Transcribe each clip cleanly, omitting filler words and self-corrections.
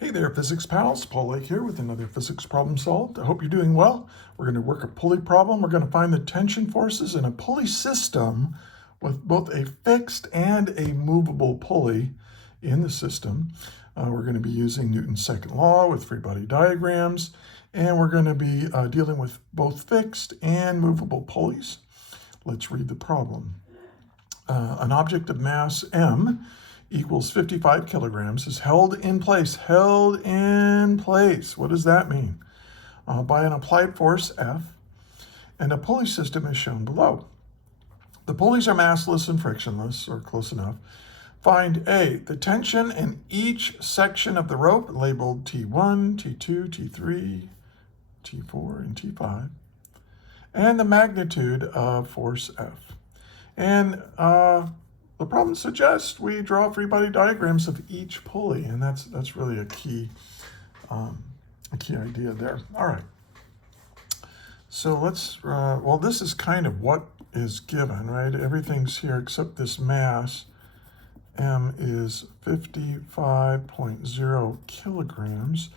Hey there, physics pals. Pulley here with another physics problem solved. I hope you're doing well. We're going to work a pulley problem. We're going to find the tension forces in a pulley system with both a fixed and a movable pulley in the system. We're going to be using Newton's second law with free body diagrams, and we're going to be dealing with both fixed and movable pulleys. Let's read the problem. An object of mass m equals 55 kilograms is held in place. Held in place. What does that mean? By an applied force F, and a pulley system is shown below. The pulleys are massless and frictionless, or close enough. Find A, the tension in each section of the rope labeled T1, T2, T3, T4, and T5, and the magnitude of force F. And the problem suggests we draw free body diagrams of each pulley, and that's really a key idea there. All right. So let's, well, this is kind of what is given, right? Everything's here except this mass. M is 55.0 kilograms.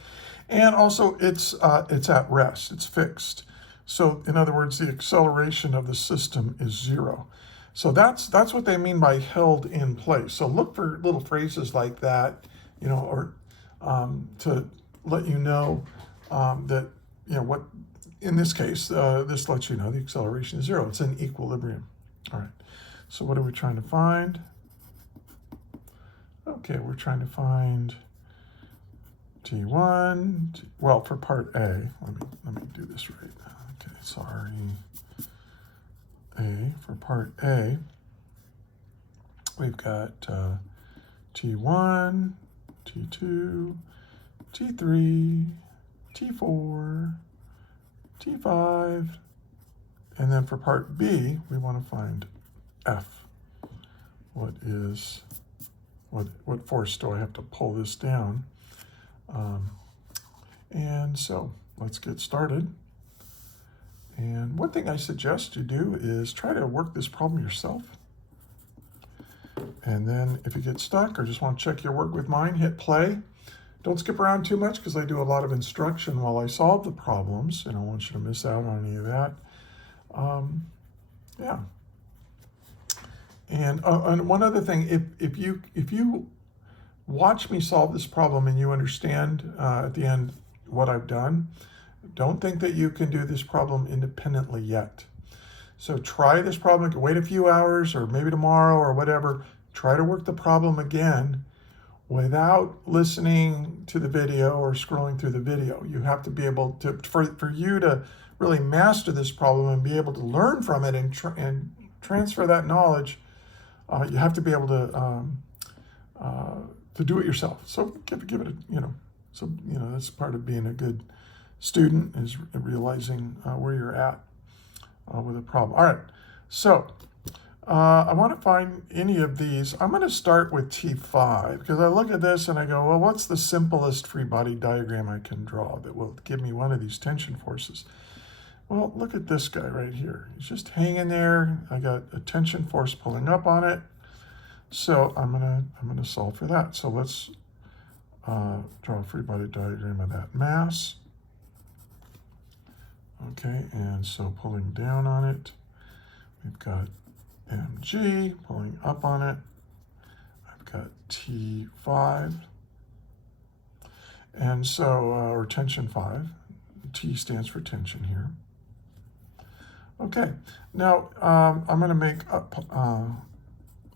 And also it's at rest, it's fixed. So in other words, the acceleration of the system is 0. So that's what they mean by held in place. So look for little phrases like that, or to let you know that, what, in this case, this lets you know the acceleration is 0. It's in equilibrium. All right. So what are we trying to find? Okay, we're trying to find T1. Well, for part A, let me do this right. Okay, sorry. For part A, we've got T1, T2, T3, T4, T5, and then for part B, we want to find F. What force do I have to pull this down? And so let's get started. And one thing I suggest you do is try to work this problem yourself. And then if you get stuck or just want to check your work with mine, hit play. Don't skip around too much because I do a lot of instruction while I solve the problems, and I don't want you to miss out on any of that. Yeah. And one other thing, if you watch me solve this problem and you understand at the end what I've done, don't think that you can do this problem independently yet. So try this problem, wait a few hours or maybe tomorrow or whatever, try to work the problem again without listening to the video or scrolling through the video. You have to be able to, for you to really master this problem and be able to learn from it and transfer that knowledge, you have to be able to do it yourself. So give it a, that's part of being a good student, is realizing where you're at with a problem. All right, so I want to find any of these. I'm going to start with T5 because I look at this and I go, well, what's the simplest free body diagram I can draw that will give me one of these tension forces? Well, look at this guy right here. He's just hanging there. I got a tension force pulling up on it. So I'm gonna solve for that. So let's draw a free body diagram of that mass. Okay, and so pulling down on it, we've got mg, pulling up on it, I've got T5, and so, or tension 5, T stands for tension here. Okay, now I'm going to make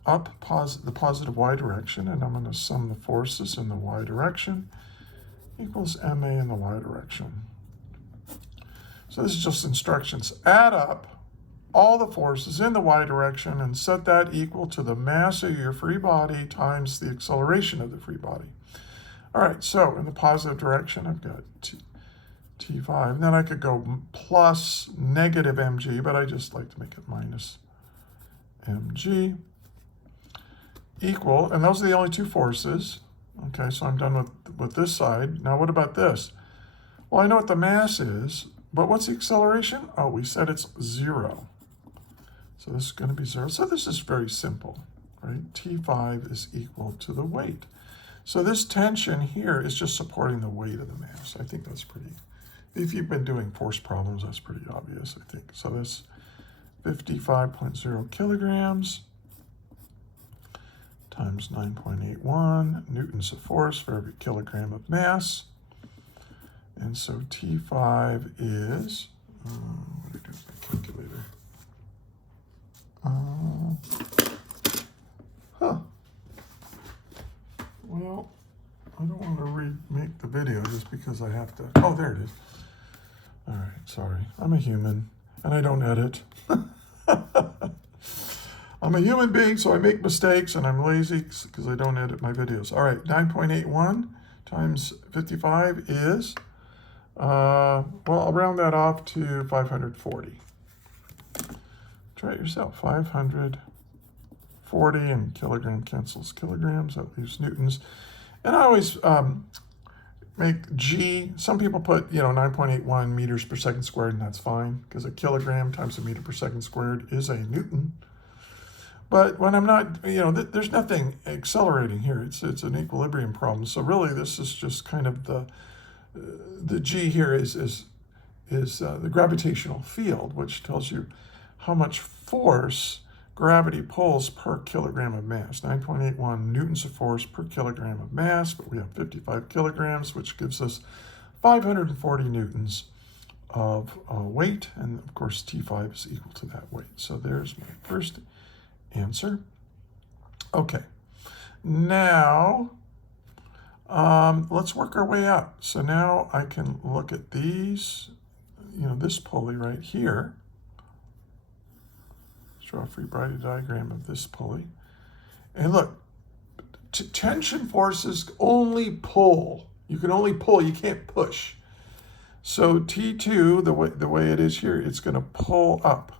the positive y direction, and I'm going to sum the forces in the y direction equals ma in the y direction. So this is just instructions. Add up all the forces in the y direction and set that equal to the mass of your free body times the acceleration of the free body. All right, so in the positive direction, I've got T5. And then I could go plus negative mg, but I just like to make it minus mg equal, and those are the only two forces. Okay, so I'm done with this side. Now what about this? Well, I know what the mass is, but what's the acceleration? Oh, we said it's 0. So this is going to be 0. So this is very simple, right? T5 is equal to the weight. So this tension here is just supporting the weight of the mass. I think that's pretty, if you've been doing force problems, that's pretty obvious, I think. So this 55.0 kilograms times 9.81 newtons of force for every kilogram of mass. And so T5 is, what do I do with my calculator? Well, I don't want to remake the video just because I have to. Oh, there it is. All right, sorry. I'm a human, and I don't edit. I'm a human being, so I make mistakes, and I'm lazy because I don't edit my videos. All right, 9.81 times 55 is, well, I'll round that off to 540. Try it yourself. 540, and kilogram cancels kilograms. That leaves newtons. And I always make G. Some people put, 9.81 meters per second squared, and that's fine, because a kilogram times a meter per second squared is a newton. But when I'm not, there's nothing accelerating here. It's an equilibrium problem. So really, this is just kind of the G here is the gravitational field, which tells you how much force gravity pulls per kilogram of mass. 9.81 newtons of force per kilogram of mass, but we have 55 kilograms, which gives us 540 newtons of weight, and of course T5 is equal to that weight. So there's my first answer. Okay, now let's work our way up. So now I can look at these, this pulley right here. Draw a free body diagram of this pulley. And look, tension forces only pull. You can only pull, you can't push. So T2, the way it is here, it's going to pull up.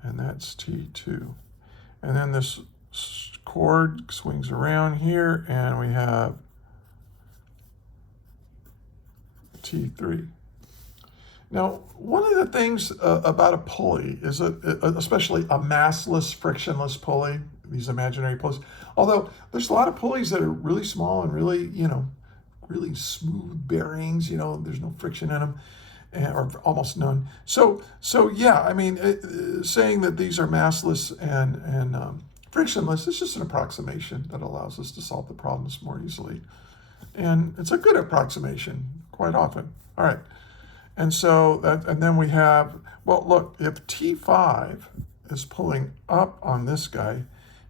And that's T2. And then this cord swings around here, and we have T3. Now, one of the things about a pulley is, especially a massless, frictionless pulley, these imaginary pulleys, although there's a lot of pulleys that are really small and really, really smooth bearings, there's no friction in them, or almost none. So yeah, I mean, saying that these are massless and frictionless is just an approximation that allows us to solve the problems more easily. And it's a good approximation quite often. All right. And so and then we have, well, look, if T5 is pulling up on this guy,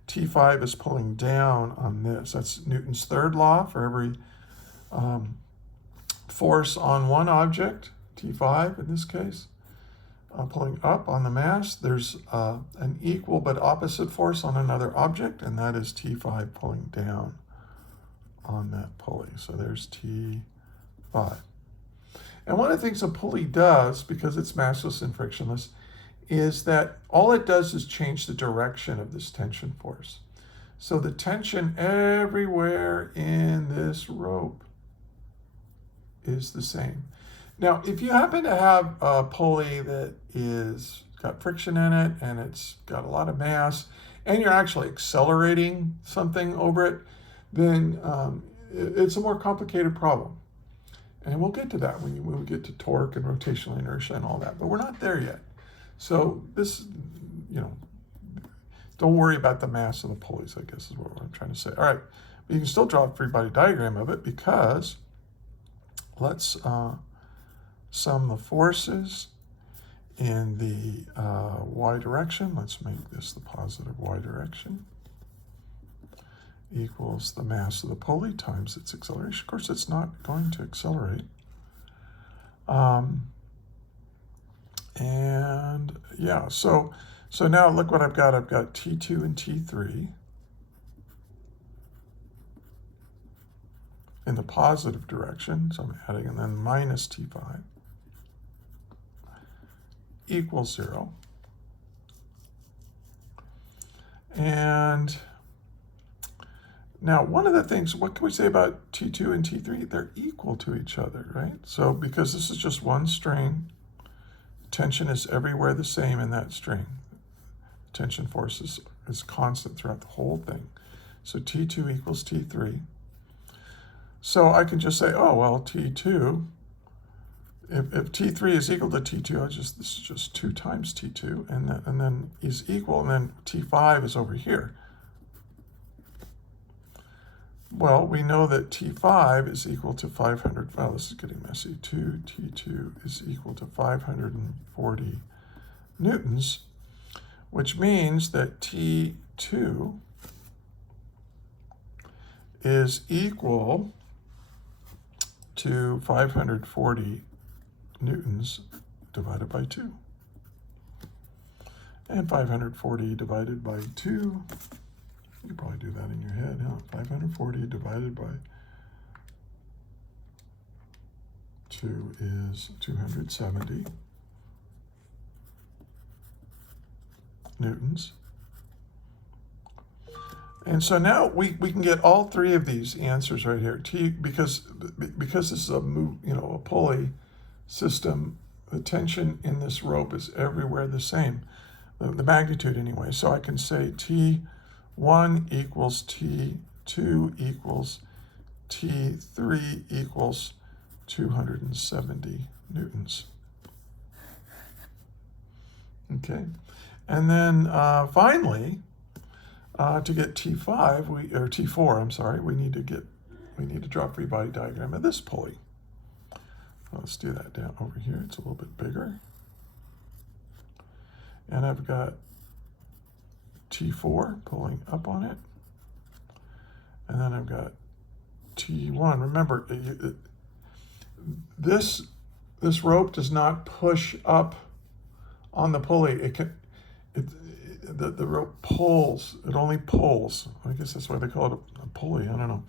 T5 is pulling down on this. That's Newton's third law for every force on one object, T5 in this case, pulling up on the mass. There's an equal but opposite force on another object, and that is T5 pulling down on that pulley. So there's T5. And one of the things a pulley does, because it's massless and frictionless, is that all it does is change the direction of this tension force. So the tension everywhere in this rope is the same. Now, if you happen to have a pulley that is got friction in it and it's got a lot of mass, and you're actually accelerating something over it, then it's a more complicated problem. And we'll get to that when we get to torque and rotational inertia and all that, but we're not there yet. So this, don't worry about the mass of the pulleys, I guess is what I'm trying to say. All right, but you can still draw a free body diagram of it, because let's sum the forces in the y direction. Let's make this the positive y direction, equals the mass of the pulley times its acceleration. Of course, it's not going to accelerate. And yeah, so now look what I've got. I've got T2 and T3 in the positive direction. So I'm adding, and then minus T5 equals 0. And now, one of the things, what can we say about T2 and T3? They're equal to each other, right? So because this is just one string, tension is everywhere the same in that string. Tension forces is constant throughout the whole thing. So T2 equals T3. So I can just say, oh, well, T2, if T3 is equal to T2, this is just 2 times T2, and then is equal, and then T5 is over here. Well, we know that T5 is equal to 500, well, this is getting messy. 2T2 is equal to 540 newtons, which means that T2 is equal to 540 newtons divided by 2. And 540 divided by 2, you can probably do that in your head, huh? 540 divided by 2 is 270 newtons. And so now we can get all 3 of these answers right here. Because this is a a pulley system, the tension in this rope is everywhere the same, the magnitude anyway. So I can say T1 equals T2 equals T3 equals 270 newtons. Okay, and then finally, to get T5, or T4, I'm sorry, we need to draw a free body diagram of this pulley. Let's do that down over here. It's a little bit bigger. And I've got T4 pulling up on it. And then I've got T1. Remember, this rope does not push up on the pulley. The rope pulls. It only pulls. I guess that's why they call it a pulley. I don't know.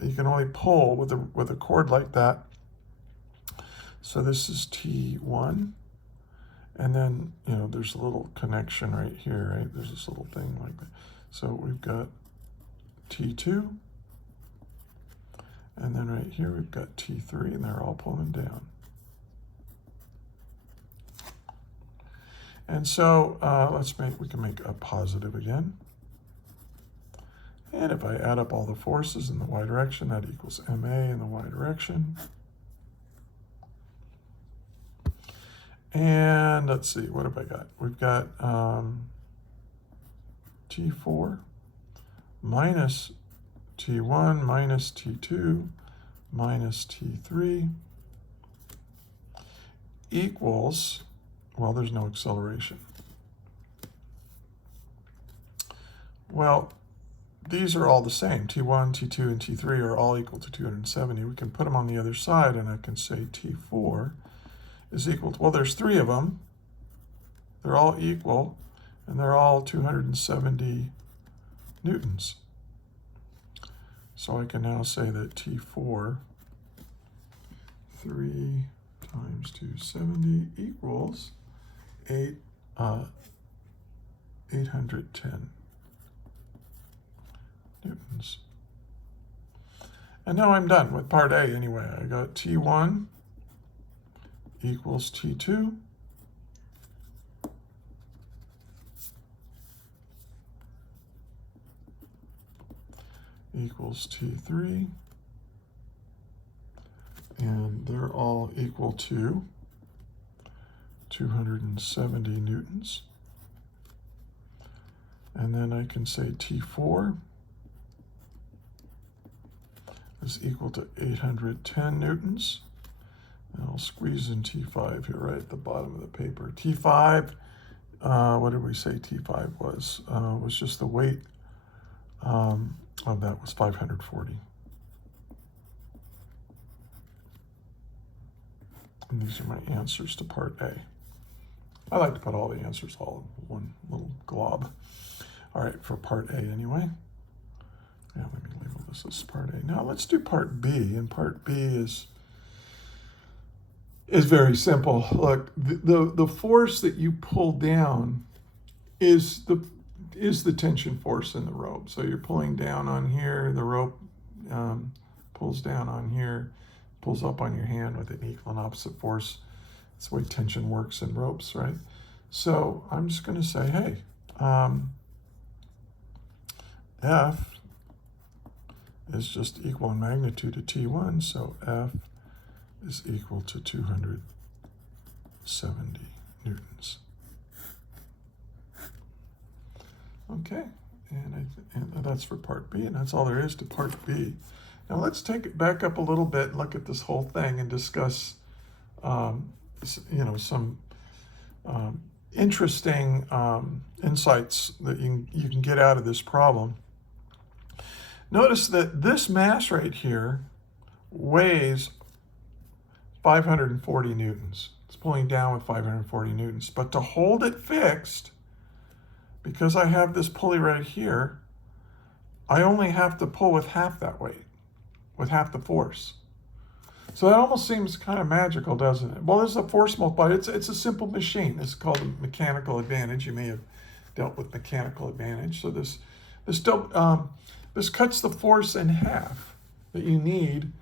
You can only pull with a cord like that. So this is T1, and then there's a little connection right here, right? There's this little thing like that. So we've got T2, and then right here we've got T3, and they're all pulling down. And so we can make a positive again. And if I add up all the forces in the y direction, that equals MA in the y direction. And let's see, what have I got? We've got T4 minus T1 minus T2 minus T3 equals, well, there's no acceleration. Well, these are all the same. T1, T2, and T3 are all equal to 270. We can put them on the other side, and I can say T4 is equal to, well, there's 3 of them. They're all equal, and they're all 270 newtons. So I can now say that T4, 3 times 270 equals 810 newtons. And now I'm done with part A anyway. I got T1 equals T2 equals T3, and they're all equal to 270 newtons. And then I can say T4 is equal to 810 newtons. And I'll squeeze in T5 here right at the bottom of the paper. T5, what did we say T5 was? Was just the weight of that was 540. And these are my answers to part A. I like to put all the answers all in one little glob. All right, for part A anyway. Yeah, let me label this as part A. Now let's do part B, and part B is very simple. Look, the force that you pull down is the tension force in the rope. So you're pulling down on here, the rope pulls down on here, pulls up on your hand with an equal and opposite force. That's the way tension works in ropes, right? So I'm just going to say, hey, F is just equal in magnitude to T1, so F is equal to 270 newtons. Okay, and that's for part B, and that's all there is to part B. Now let's take it back up a little bit and look at this whole thing and discuss, some interesting insights that you can get out of this problem. Notice that this mass right here weighs 540 newtons. It's pulling down with 540 newtons. But to hold it fixed, because I have this pulley right here, I only have to pull with half that weight, with half the force. So that almost seems kind of magical, doesn't it? Well, there's a force multiplier. It's a simple machine. It's called a mechanical advantage. You may have dealt with mechanical advantage. So this cuts the force in half that you need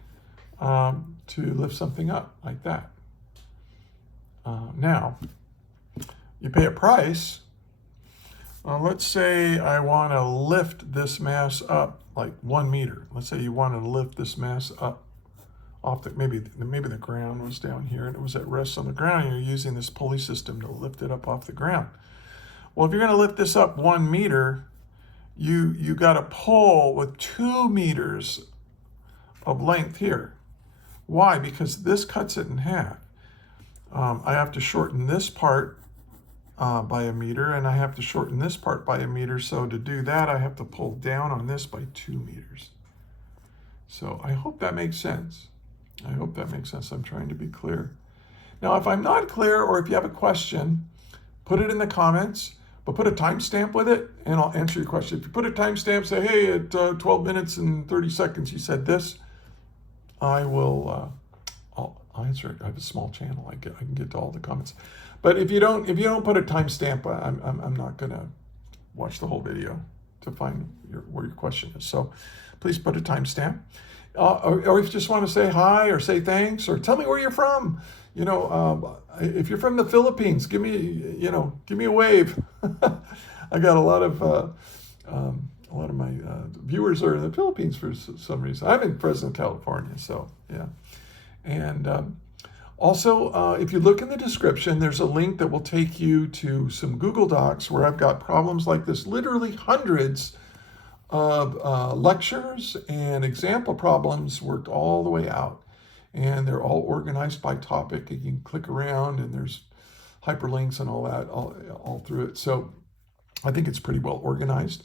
to lift something up like that. Now, you pay a price. Let's say I want to lift this mass up like 1 meter. Let's say you want to lift this mass up off maybe the ground was down here and it was at rest on the ground, and you're using this pulley system to lift it up off the ground. Well, if you're going to lift this up 1 meter, you got to pull with 2 meters of length here. Why? Because this cuts it in half. I have to shorten this part by 1 meter, and I have to shorten this part by 1 meter. So to do that, I have to pull down on this by 2 meters. So I hope that makes sense. I hope that makes sense. I'm trying to be clear. Now, if I'm not clear, or if you have a question, put it in the comments, but put a timestamp with it, and I'll answer your question. If you put a timestamp, say, hey, at 12 minutes and 30 seconds, you said this, I will, I'll answer it. I have a small channel. I can get to all the comments. But if you don't put a timestamp, I'm not going to watch the whole video to find where your question is. So please put a timestamp. Or if you just want to say hi or say thanks or tell me where you're from. If you're from the Philippines, give me a wave. I got a lot of my viewers are in the Philippines for some reason. I'm in Fresno, California, so yeah. And also, if you look in the description, there's a link that will take you to some Google Docs where I've got problems like this, literally hundreds of lectures and example problems worked all the way out. And they're all organized by topic. You can click around and there's hyperlinks and all that all through it. So I think it's pretty well organized.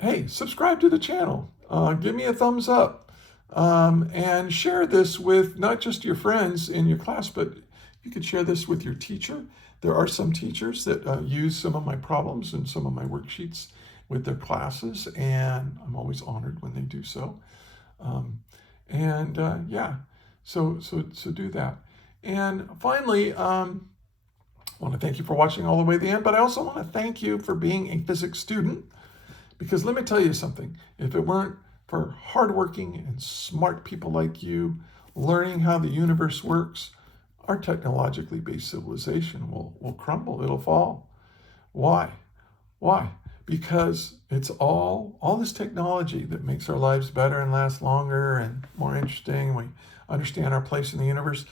Hey, subscribe to the channel. Give me a thumbs up. And share this with not just your friends in your class, but you could share this with your teacher. There are some teachers that use some of my problems and some of my worksheets with their classes, and I'm always honored when they do so. So do that. And finally, I want to thank you for watching all the way to the end, but I also want to thank you for being a physics student, because let me tell you something. If it weren't for hardworking and smart people like you learning how the universe works, our technologically based civilization will crumble. It'll fall. Why? Because it's all this technology that makes our lives better and last longer and more interesting. We understand our place in the universe.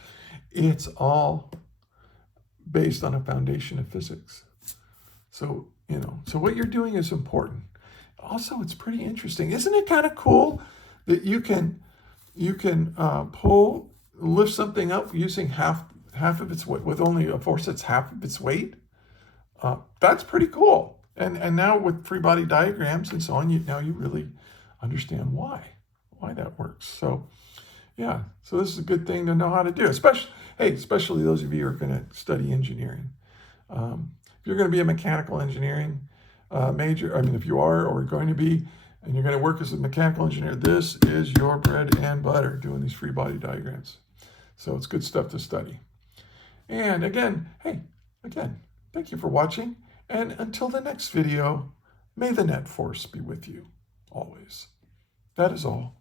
It's all based on a foundation of physics. So what you're doing is important. Also, it's pretty interesting. Isn't it kind of cool that you can lift something up using half of its weight, with only a force that's half of its weight? That's pretty cool. And now with free body diagrams and so on, you really understand why that works. So yeah, so this is a good thing to know how to do, especially those of you who are going to study engineering. If you're going to be a mechanical engineering major, if you are or going to be, and you're going to work as a mechanical engineer, this is your bread and butter, doing these free body diagrams. So it's good stuff to study. And again, thank you for watching. And until the next video, may the net force be with you always. That is all.